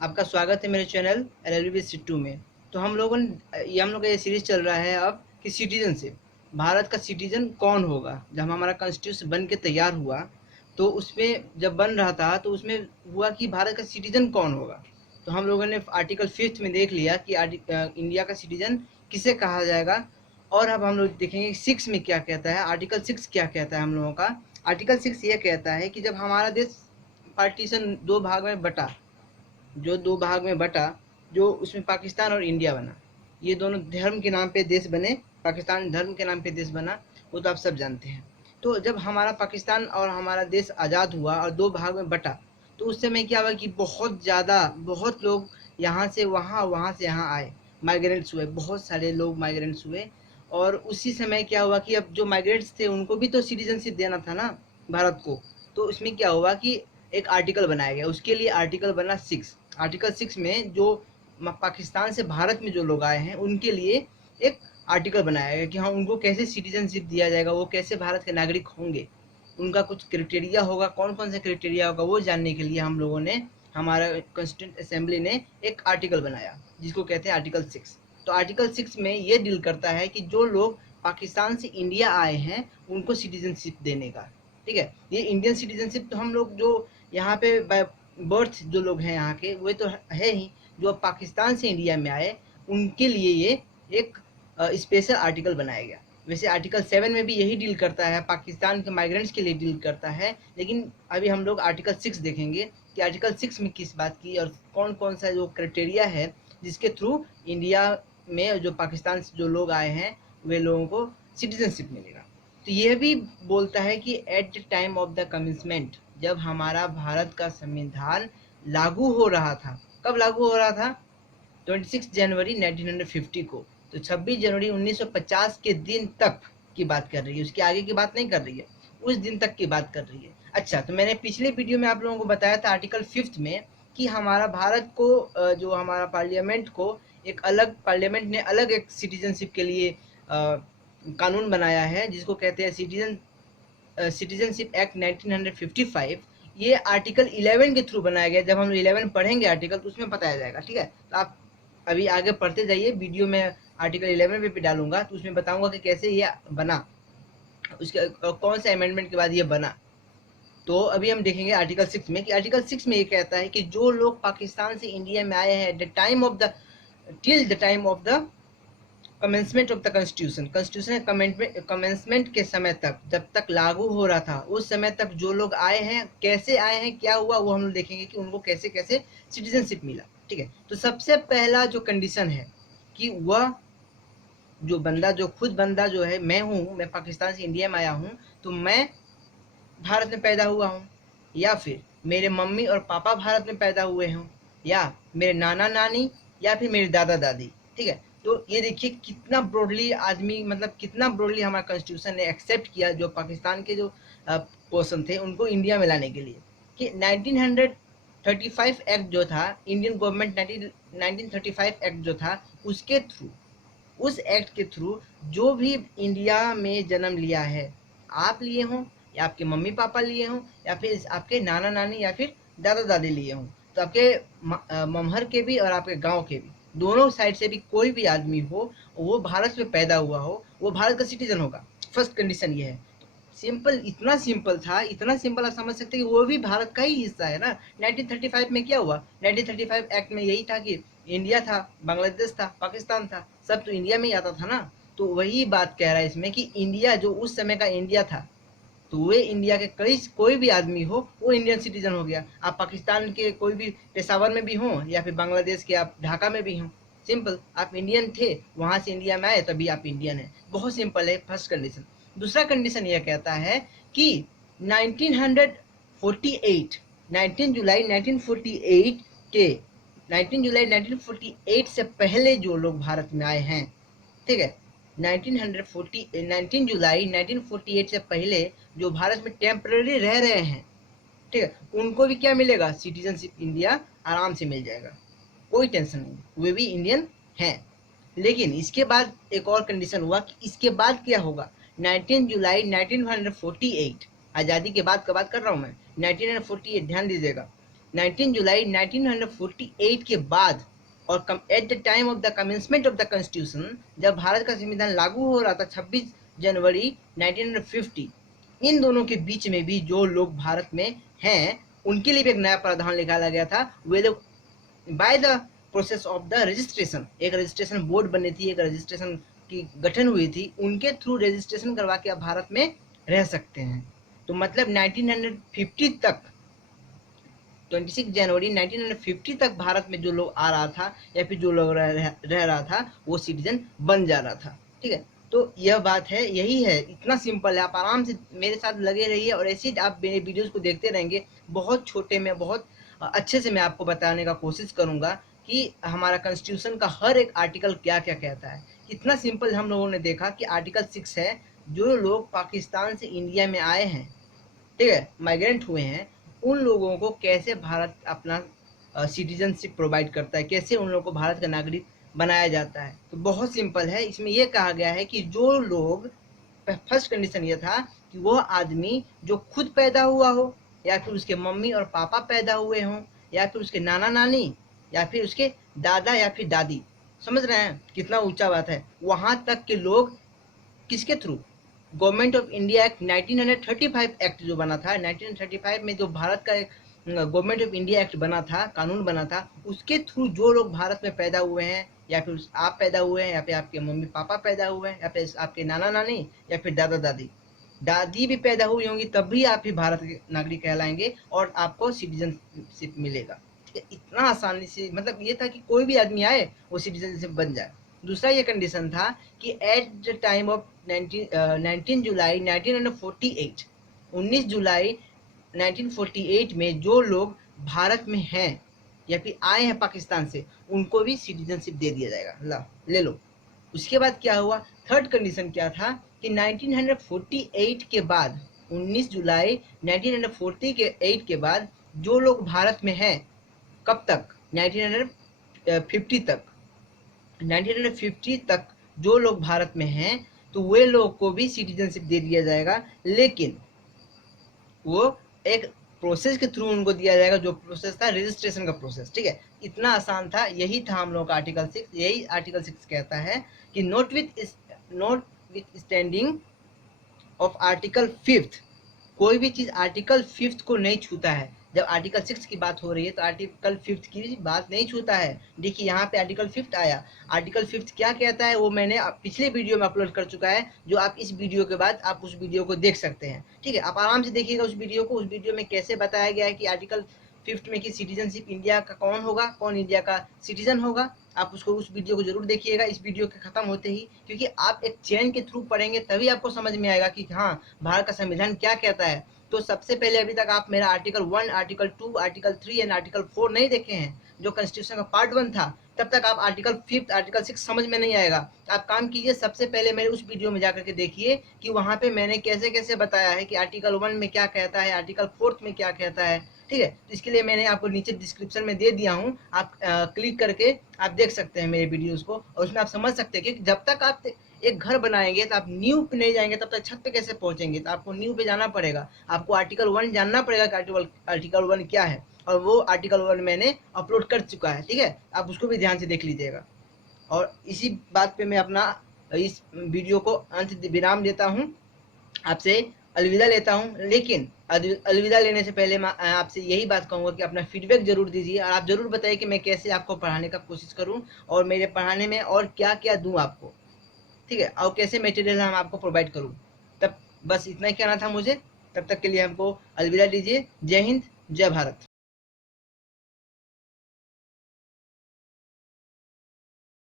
आपका स्वागत है मेरे चैनल LLB सिट्टू में। तो हम लोग का ये सीरीज चल रहा है अब कि सिटीजनशिप, भारत का सिटीजन कौन होगा। जब हमारा कॉन्स्टिट्यूशन बन के तैयार हुआ तो उसमें जब बन रहा था तो उसमें हुआ कि भारत का सिटीजन कौन होगा। तो हम लोगों ने आर्टिकल 5 में देख लिया कि इंडिया का सिटीजन किसे कहा जाएगा। और अब हम लोग देखेंगे 6 में क्या कहता है, आर्टिकल 6 क्या कहता है हम लोगों का। आर्टिकल 6 ये कहता है कि जब हमारा देश पार्टीशन दो भाग में बटा, जो दो भाग में बटा, जो उसमें पाकिस्तान और इंडिया बना, ये दोनों धर्म के नाम पे देश बने। पाकिस्तान धर्म के नाम पे देश बना, वो तो आप सब जानते हैं। तो जब हमारा पाकिस्तान और हमारा देश आज़ाद हुआ और दो भाग में बटा, तो उस समय क्या हुआ कि बहुत लोग यहाँ से वहाँ, वहाँ से यहाँ आए, माइग्रेंट्स हुए, बहुत सारे लोग माइग्रेंट्स हुए। और उसी समय क्या हुआ कि अब जो माइग्रेंट्स थे उनको भी तो सिटीजनशिप देना था ना भारत को। तो उसमें क्या हुआ कि एक आर्टिकल बनाया गया, उसके लिए आर्टिकल बना 6। आर्टिकल 6 में जो पाकिस्तान से भारत में जो लोग आए हैं उनके लिए एक आर्टिकल बनाया गया कि हाँ, उनको कैसे सिटीजनशिप दिया जाएगा, वो कैसे भारत के नागरिक होंगे, उनका कुछ क्राइटेरिया होगा, कौन कौन से क्राइटेरिया होगा, वो जानने के लिए हम लोगों ने, हमारा कॉन्स्टिट्यूंट असेंबली ने एक आर्टिकल बनाया जिसको कहते हैं आर्टिकल 6। तो आर्टिकल 6 में ये डील करता है कि जो लोग पाकिस्तान से इंडिया आए हैं उनको सिटीजनशिप देने का। ठीक है, ये इंडियन सिटीजनशिप तो हम लोग जो यहाँ पे बर्थ जो लोग हैं यहाँ के वे तो है ही, जो पाकिस्तान से इंडिया में आए उनके लिए ये एक स्पेशल आर्टिकल बनाया गया। वैसे आर्टिकल 7 में भी यही डील करता है, पाकिस्तान के माइग्रेंट्स के लिए डील करता है, लेकिन अभी हम लोग आर्टिकल 6 देखेंगे कि आर्टिकल 6 में किस बात की और कौन कौन सा जो क्राइटेरिया है जिसके थ्रू इंडिया में जो पाकिस्तान से जो लोग आए हैं वे लोगों को सिटीजनशिप मिलेगा। तो यह भी बोलता है कि at the time of the commencement, जब हमारा भारत का संविधान लागू हो रहा था, कब लागू हो रहा था? 26 जनवरी 1950 को। तो 26 जनवरी 1950 के दिन तक की बात कर रही है, उसके आगे की बात नहीं कर रही है, उस दिन तक की बात कर रही है। अच्छा, तो मैंने पिछले वीडियो में आप लोगों को बताया था आर्टिकल 5 में कि हमारा भारत को जो हमारा पार्लियामेंट को एक अलग, पार्लियामेंट ने अलग एक सिटीजनशिप के लिए कानून बनाया है जिसको कहते हैं सिटीजनशिप एक्ट 1955। ये आर्टिकल 11 के थ्रू बनाया गया। जब हम 11 पढ़ेंगे आर्टिकल तो उसमें बताया जाएगा। ठीक है, तो आप अभी आगे पढ़ते जाइए, वीडियो में आर्टिकल 11 पे भी डालूंगा तो उसमें बताऊंगा कि कैसे ये बना, उसके कौन से अमेंडमेंट के बाद ये बना। तो अभी हम देखेंगे आर्टिकल 6 में कि आर्टिकल 6 में ये कहता है कि जो लोग पाकिस्तान से इंडिया में आए हैं the time of the, till the time of the commencement of the constitution, constitution commencement के समय तक, जब तक लागू हो रहा था उस समय तक जो लोग आए हैं, कैसे आए हैं, क्या हुआ, वो हम लोग देखेंगे कि उनको कैसे कैसे सिटीजनशिप मिला। ठीक है, तो सबसे पहला जो कंडीशन है कि वह जो बंदा, जो खुद बंदा जो है, मैं पाकिस्तान से इंडिया में आया हूँ, तो मैं भारत में पैदा हुआ हूँ, या फिर मेरे मम्मी और पापा भारत में पैदा हुए हों, या मेरे नाना नानी, या फिर मेरे दादा दादी। ठीक है, तो ये देखिए कितना ब्रॉडली आदमी, मतलब कितना ब्रॉडली हमारा कॉन्स्टिट्यूशन ने एक्सेप्ट किया जो पाकिस्तान के जो पर्सन थे उनको इंडिया में लाने के लिए। कि 1935 एक्ट जो था, इंडियन गवर्नमेंट 1935 एक्ट जो था, उसके थ्रू, उस एक्ट के थ्रू जो भी इंडिया में जन्म लिया है, आप लिए हों या आपके मम्मी पापा लिए हों या फिर आपके नाना नानी या फिर दादा दादी लिए हों, तो आपके ममहर के भी और आपके गांव के भी, दोनों साइड से भी कोई भी आदमी हो, वो भारत में पैदा हुआ हो, वो भारत का सिटीजन होगा। फर्स्ट कंडीशन ये है। सिंपल, इतना सिंपल था, इतना सिंपल आप समझ सकते हैं कि वो भी भारत का ही हिस्सा है ना। 1935 में क्या हुआ? 1935 एक्ट में यही था कि इंडिया था, बांग्लादेश था, पाकिस्तान था, सब तो इंडिया में ही आता था ना। तो वही बात कह रहा है इसमें कि इंडिया जो उस समय का इंडिया था, तो वे इंडिया के कोई भी आदमी हो वो इंडियन सिटीजन हो गया। आप पाकिस्तान के कोई भी पेशावर में भी हों या फिर बांग्लादेश के आप ढाका में भी हों, सिंपल, आप इंडियन थे, वहां से इंडिया में आए, तभी आप इंडियन है। बहुत सिंपल है, फर्स्ट कंडीशन। दूसरा कंडीशन यह कहता है कि 1948, 19 जुलाई 1948 के, 19 जुलाई 1948 से पहले जो लोग भारत में आए हैं, ठीक है, 1919 जुलाई 1948 से पहले जो भारत में टेम्पररी रह रहे हैं, ठीक है, उनको भी क्या मिलेगा? सिटीजनशिप इंडिया आराम से मिल जाएगा, कोई टेंशन नहीं, वे भी इंडियन हैं। लेकिन इसके बाद एक और कंडीशन हुआ कि इसके बाद क्या होगा। 19 जुलाई 1948, आज़ादी के बाद का बात कर रहा हूँ मैं, 1948, ध्यान दीजिएगा, 19 जुलाई 1948 के बाद और eight the time of the commencement of the constitution, जब भारत का संविधान लागू हो रहा था 26 जनवरी 1950, इन दोनों के बीच में भी जो लोग भारत में हैं उनके लिए भी एक नया प्रावधान निकाला गया था। वे लोग by the process of the registration, एक रजिस्ट्रेशन बोर्ड बनी थी, एक रजिस्ट्रेशन की गठन हुई थी, उनके थ्रू रजिस्ट्रेशन करवा के आप भारत में रह सकते हैं। तो मतलब 1950 तक, 26 जनवरी 1950 तक भारत में जो लोग आ रहा था या फिर जो लोग रह रहा था वो सिटीजन बन जा रहा था। ठीक है, तो यह बात है, यही है, इतना सिंपल है। आप आराम से मेरे साथ लगे रहिए और ऐसे ही आप मेरे वीडियोस को देखते रहेंगे। बहुत छोटे में बहुत अच्छे से मैं आपको बताने का कोशिश करूंगा कि हमारा कॉन्स्टिट्यूशन का हर एक आर्टिकल क्या क्या कहता है। इतना सिंपल हम लोगों ने देखा कि आर्टिकल 6 है, जो लोग पाकिस्तान से इंडिया में आए हैं, ठीक है, माइग्रेंट हुए हैं, उन लोगों को कैसे भारत अपना सिटीजनशिप प्रोवाइड करता है, कैसे उन लोगों को भारत का नागरिक बनाया जाता है। तो बहुत सिंपल है, इसमें यह कहा गया है कि जो लोग, फर्स्ट कंडीशन ये था कि वो आदमी जो खुद पैदा हुआ हो या फिर उसके मम्मी और पापा पैदा हुए हों या फिर उसके नाना नानी या फिर उसके दादा या फिर दादी, समझ रहे हैं कितना ऊंचा बात है, वहां तक के लोग किसके through, government of India act 1935 act जो बना था 1935 में, जो भारत का एक गवर्नमेंट ऑफ इंडिया एक्ट बना था, कानून बना था, उसके थ्रू जो लोग भारत में पैदा हुए हैं या फिर आप पैदा हुए हैं या फिर आपके मम्मी पापा पैदा हुए हैं या फिर आपके नाना नानी या फिर दादा दादी, दादी भी पैदा हुई होंगी, तब भी आप भी भारत के नागरिक कहलाएंगे और आपको सिटीजनशिप मिलेगा। इतना आसानी से, मतलब ये था कि कोई भी आदमी आए वो सिटीजनशिप बन जाए। दूसरा ये कंडीशन था कि एट द टाइम ऑफ 19 जुलाई 1948, 19 जुलाई 1948 में जो लोग भारत में हैं या फिर आए हैं पाकिस्तान से, उनको भी सिटीजनशिप दे दिया जाएगा। ला ले लो। उसके बाद क्या हुआ, थर्ड कंडीशन क्या था कि 1948 के बाद, 19 जुलाई 1948 के बाद जो लोग भारत में हैं, कब तक, 1950 तक, 1950 तक जो लोग भारत में हैं तो वे लोग को भी सिटीजनशिप दे दिया जाएगा, लेकिन वो एक प्रोसेस के थ्रू उनको दिया जाएगा, जो प्रोसेस था रजिस्ट्रेशन का प्रोसेस। ठीक है, इतना आसान था, यही था हम लोगों का आर्टिकल 6। यही आर्टिकल 6 कहता है कि note with standing of article 5, कोई भी चीज आर्टिकल 5 को नहीं छूता है। जब आर्टिकल 6 की बात हो रही है तो आर्टिकल 5 की बात नहीं छूता है। देखिए यहाँ पे आर्टिकल 5 आया, आर्टिकल 5 क्या कहता है वो मैंने पिछले वीडियो में अपलोड कर चुका है, जो आप इस वीडियो के बाद आप उस वीडियो को देख सकते हैं। ठीक है, आप आराम से देखिएगा उस वीडियो को। उस वीडियो में कैसे बताया गया है कि आर्टिकल 5 में कि सिटीजनशिप इंडिया का कौन होगा, कौन इंडिया का सिटीजन होगा। आप उसको, उस वीडियो को जरूर देखिएगा इस वीडियो के खत्म होते ही, क्योंकि आप एक चेन के थ्रू पढ़ेंगे तभी आपको समझ में आएगा कि हाँ भारत का संविधान क्या कहता है। तो सबसे पहले अभी तक आप मेरा article 1, article 2, article 3 and article 4 नहीं देखे हैं, जो कॉन्स्टिट्यूशन का पार्ट 1 था, तब तक आप आर्टिकल 5, आर्टिकल 6 समझ में नहीं आएगा। आप काम कीजिए, सबसे पहले मेरे उस वीडियो में जाकर के देखिए कि वहां पे मैंने कैसे कैसे बताया है कि आर्टिकल 1 में क्या कहता है, आर्टिकल 4 में क्या कहता है। ठीक है, तो इसके लिए मैंने आपको नीचे डिस्क्रिप्शन में दे दिया हूँ, आप क्लिक करके आप देख सकते हैं मेरे वीडियोस को, और उसमें आप समझ सकते हैं कि जब तक आप एक घर बनाएंगे तो आप नींव पे नहीं जाएंगे तब तक छत पे कैसे पहुंचेंगे। तो आपको नींव पे जाना पड़ेगा, आपको आर्टिकल 1 जानना पड़ेगा कि आर्टिकल 1 क्या है, और वो आर्टिकल 1 मैंने अपलोड कर चुका है। ठीक है, आप उसको भी ध्यान से देख लीजिएगा। और इसी बात पे मैं अपना इस वीडियो को अंत विराम देता हूँ, आपसे अलविदा लेता हूँ। लेकिन अलविदा लेने से पहले मैं आपसे यही बात कहूँगा कि अपना फीडबैक जरूर दीजिए और आप जरूर बताइए कि मैं कैसे आपको पढ़ाने का कोशिश करूँ और मेरे पढ़ाने में और क्या क्या दूँ आपको। ठीक है, और कैसे मटेरियल हम आपको प्रोवाइड करूँ। तब बस इतना ही कहना था मुझे। तब तक के लिए हमको अलविदा दीजिए। जय हिंद, जय भारत।